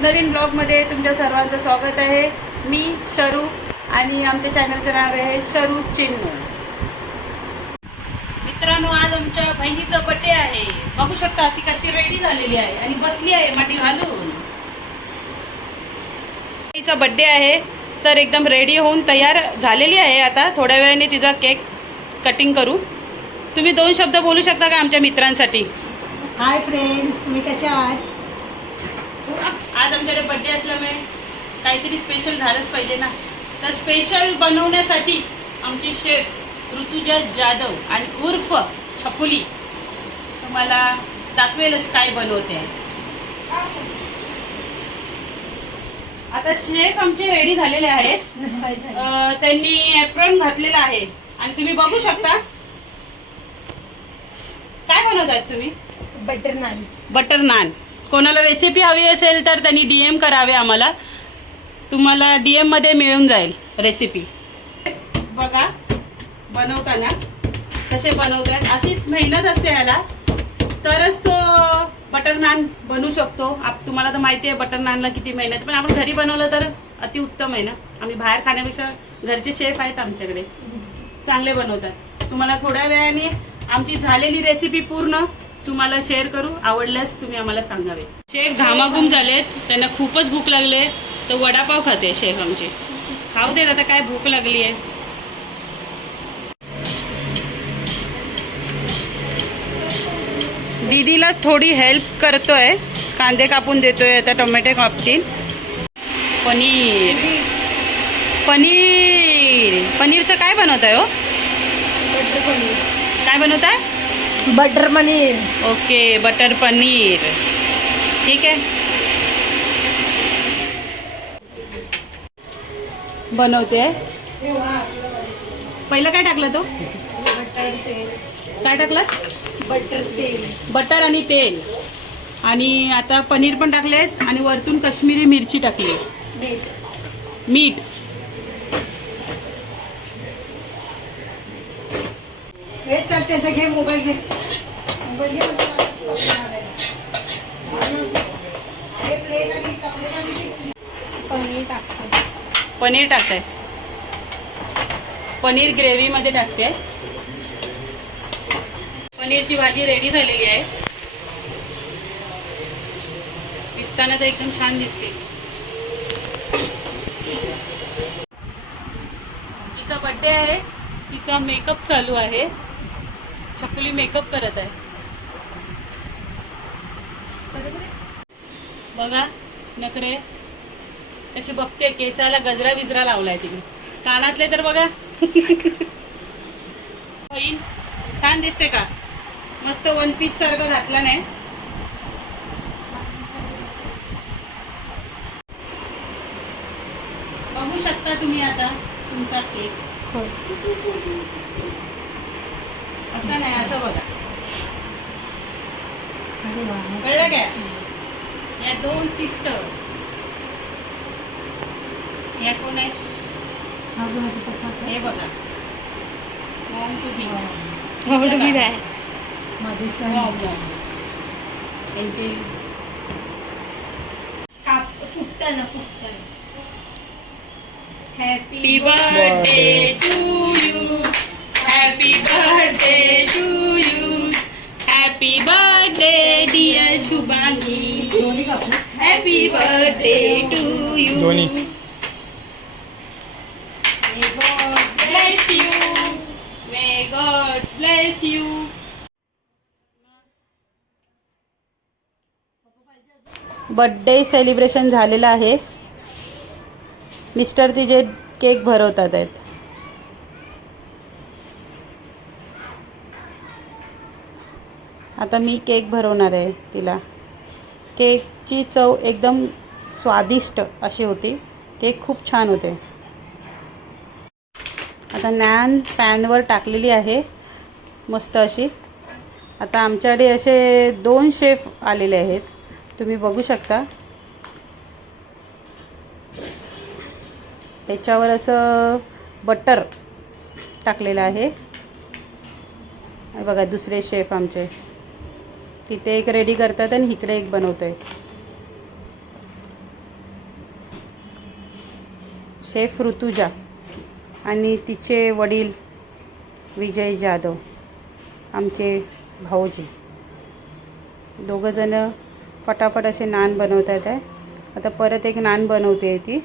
नवीन ब्लॉगमध्ये तुमच्या सर्वांचं स्वागत आहे। मी शरू आणि आमच्या चॅनलचं नाव आहे शरू चिन्नू। मित्रांनो, आज आमच्या बहिणीचा बर्थडे आहे। बघू शकता ती कशी रेडी झालेली आहे आणि बसली आहे माटी घालून। तिचा बर्थडे आहे तर एकदम रेडी होऊन तयार झालेली आहे। आता थोड्या वेळाने तिचा केक कटिंग करू। तुम्ही दोन शब्द बोलू शकता का आमच्या मित्रांसाठी? हाय फ्रेंड्स, तुम्ही कसे आहात? आज आमच्याकडे बर्थडे असल्यामुळे काहीतरी स्पेशल झालंच पाहिजे ना। तर स्पेशल बनवण्यासाठी आमची शेफ ऋतुजा जाधव आणि उर्फ छकुली तुम्हाला दाखवेलच काय बनवते आहे। आता शेफ आमचे रेडी झालेले आहेत। त्यांनी एप्रॉन घातलेला आहे आणि तुम्ही बघू शकता काय बनवत आहेत तुम्ही? बटर नान। बटर नान। कोणाला रेसिपी हवी असेल तर त्यांनी DM करावे आम्हाला, तुम्हाला DM मध्ये मिळून जाईल रेसिपी। बघा बनवताना कसे बनवतात, अशीच मेहनत असते याला तरच तो बटर नान बनवू शकतो। तुम्हाला तर माहिती आहे बटर नानला किती मेहनत, पण आपण घरी बनवलं तर अतिउत्तम आहे ना। आम्ही बाहेर खाण्यापेक्षा घरचे शेफ आहेत आमच्याकडे, चांगले बनवतात। तुम्हाला थोड्या वेळाने आमची झालेली रेसिपी पूर्ण तुम्हाला शेअर करू, आवडल्यास तुम्ही आम्हाला सांगावे। शेफ घामाघूम झालेत, त्यांना खूपच भूक लागले तर वडापाव खाते शेफ आमचे। खाऊ देत, आता काय भूक लागली आहे। दीदीला थोडी हेल्प करतोय, कांदे कापून देतोय, आता टोमॅटो कापतील। पनीर पनीर पनीरचं काय बनवताय हो? बटर पनीर। काय बनवताय? Butter paneer. Okay, butter paneer, ठीक आहे। बनवते। पहिलं काय टाकलं तो? बटर तेल। काय टाकलं? बटर तेल। बटर आणि तेल, आणि आता पनीर पण टाकलेत आणि वरतून काश्मीरी मिरची टाकली, मीठ। हे चल त्याचा घे, मोबाईल घे, मोबाईल घे। पनीर टाकते। पनीर टाकते, पनीर ग्रेव्ही मध्ये टाकते। पनीरची भाजी रेडी झालेली आहे, दिसताना तर एकदम छान दिसते। जिचा बर्थडे आहे तिचा मेकअप चालू आहे, छकुली मेकअप करत आहे। बघा नखरे कशी बघते, केसाला गजरा बिजरा लावलाय तिने, कानातले तर बघा। होईल, छान दिसते का? मस्त वन पीस सारखं घातलं नाही। बघू शकता तुम्ही आता तुमचा केक। असं नाही, असं बघा, कळलं काय? या दोन सिस्टर, या कोण आहे? हे बघा, mom to be, happy birthday to you, happy birthday to you, happy birthday dear Shubhangi, happy birthday to you. May God bless you. May God bless you. Birthday celebration झालेलं आहे। मिस्टर तिचे केक भरवतात आहेत। आता मी केक भरवणार आहे तिला। केकची चव एकदम स्वादिष्ट अशी होती, केक खूप छान होते। आता नान पॅनवर टाकलेली आहे मस्त अशी। आता आमच्याकडे असे 2 शेफ आलेले आहेत, तुम्ही बघू शकता। त्याच्यावर असं बटर टाकलेलं आहे। बघा दुसरे शेफ आमचे तिथे एक रेडी करतात आणि इकडे एक बनवतोय। शेफ ऋतुजा आणि तिचे वडील विजय जाधव, आमचे भाऊजी, दोघंजणं फटाफट असे नान बनवतात आहे. आता परत एक नान बनवते ती.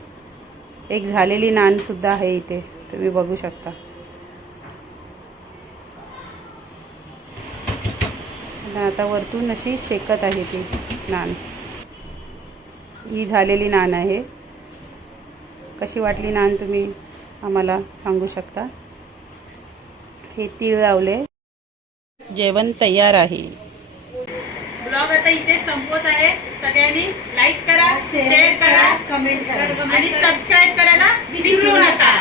एक झालेली नानसुद्धा आहे इथे, तुम्ही बघू शकता. आता वरतून अशी शेकत आहे ती नान. ही झालेली नान आहे. कशी वाटली नान तुम्ही आम्हाला सांगू शकता. हे तीळ लावले. जेवण तयार आहे. ब्लॉग आता इथे संपवत आहे. सगळ्यांनी लाईक करा, शेअर करा, कमेंट करा आणि सबस्क्राईब करायला विसरू नका.